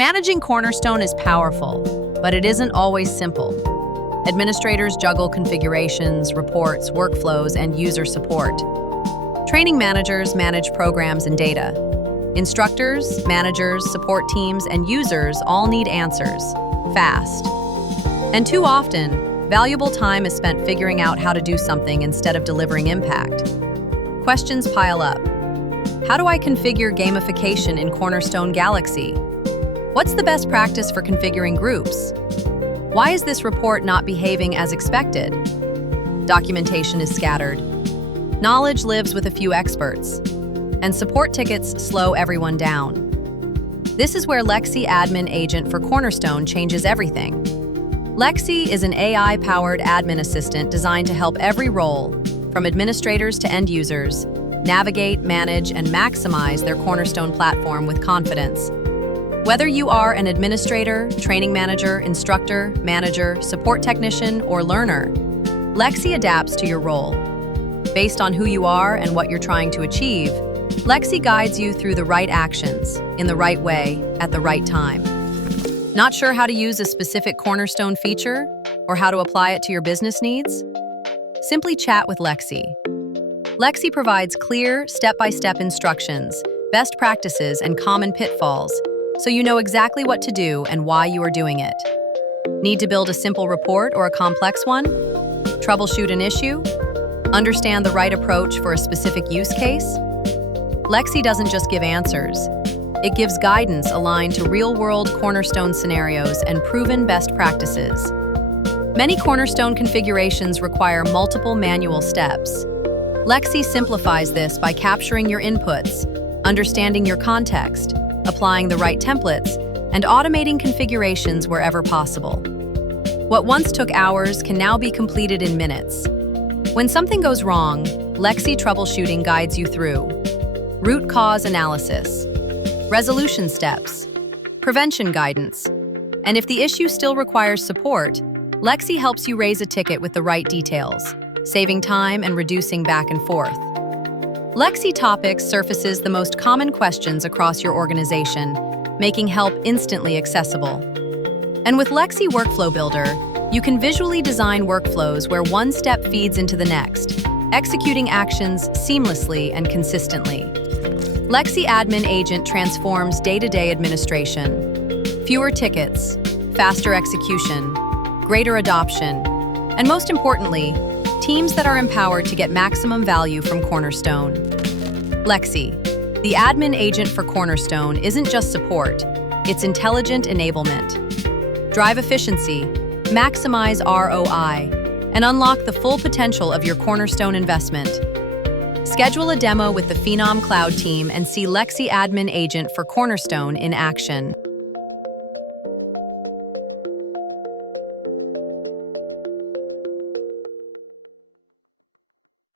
Managing Cornerstone is powerful, but it isn't always simple. Administrators juggle configurations, reports, workflows, and user support. Training managers manage programs and data. Instructors, managers, support teams, and users all need answers, fast. And too often, valuable time is spent figuring out how to do something instead of delivering impact. Questions pile up. How do I configure gamification in Cornerstone Galaxy? What's the best practice for configuring groups? Why is this report not behaving as expected? Documentation is scattered. Knowledge lives with a few experts, and support tickets slow everyone down. This is where Lexy Admin Agent for Cornerstone changes everything. Lexy is an AI-powered admin assistant designed to help every role, from administrators to end users, navigate, manage, and maximize their Cornerstone platform with confidence. Whether you are an administrator, training manager, instructor, manager, support technician, or learner, Lexy adapts to your role. Based on who you are and what you're trying to achieve, Lexy guides you through the right actions, in the right way, at the right time. Not sure how to use a specific Cornerstone feature or how to apply it to your business needs? Simply chat with Lexy. Lexy provides clear, step-by-step instructions, best practices, and common pitfalls, so you know exactly what to do and why you are doing it. Need to build a simple report or a complex one? Troubleshoot an issue? Understand the right approach for a specific use case? Lexy doesn't just give answers. It gives guidance aligned to real-world Cornerstone scenarios and proven best practices. Many Cornerstone configurations require multiple manual steps. Lexy simplifies this by capturing your inputs, understanding your context, applying the right templates, and automating configurations wherever possible. What once took hours can now be completed in minutes. When something goes wrong, Lexy Troubleshooting guides you through root cause analysis, resolution steps, prevention guidance, and if the issue still requires support, Lexy helps you raise a ticket with the right details, saving time and reducing back and forth. Lexy Topics surfaces the most common questions across your organization, making help instantly accessible. And with Lexy Workflow Builder, you can visually design workflows where one step feeds into the next, executing actions seamlessly and consistently. Lexy Admin Agent transforms day-to-day administration. Fewer tickets, faster execution, greater adoption, and most importantly, teams that are empowered to get maximum value from Cornerstone. Lexy, the admin agent for Cornerstone, isn't just support, it's intelligent enablement. Drive efficiency, maximize ROI, and unlock the full potential of your Cornerstone investment. Schedule a demo with the Phenom Cloud team and see Lexy Admin Agent for Cornerstone in action.